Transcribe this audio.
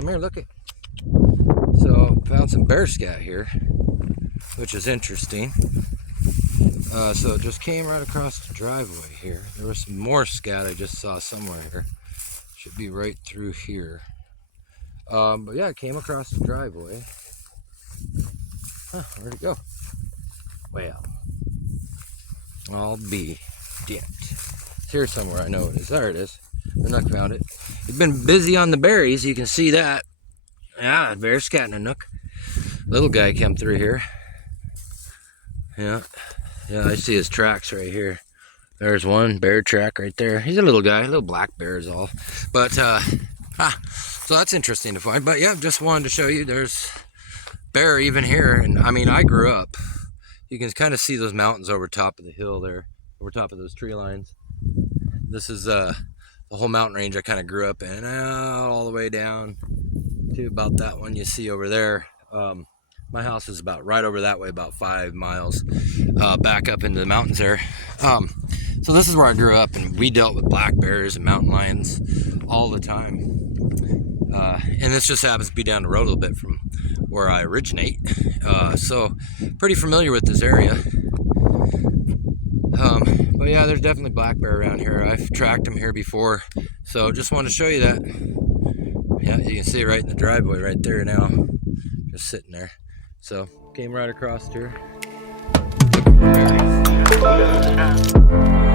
Come here, look it. So found some bear scat here, which is interesting. So it just came right across the driveway here. There was some more scat I just saw somewhere here. Should be right through here. But yeah, it came across the driveway. Huh, where'd it go? Well, I'll be damned. It's here somewhere, I know it is. There it is. The nook found it. You've been busy on the berries, you can see that. Yeah, bear scat in a nook. Little guy came through here. Yeah, I see his tracks right here. There's one bear track right there. He's a little guy, a little black bear is all. But, so that's interesting to find. But yeah, just wanted to show you there's bear even here. And I mean, I grew up. You can kind of see those mountains over top of the hill there, over top of those tree lines. This is the whole mountain range I kind of grew up in, all the way down to about that one you see over there. My house is about right over that way, about 5 miles back up into the mountains there. So this is where I grew up, and we dealt with black bears and mountain lions all the time. And this just happens to be down the road a little bit from where I originate. So pretty familiar with this area. But yeah, there's definitely black bear around here. I've tracked them here before. So just wanted to show you that. Yeah, you can see it right in the driveway right there now. Just sitting there. So came right across here. Looking for bear.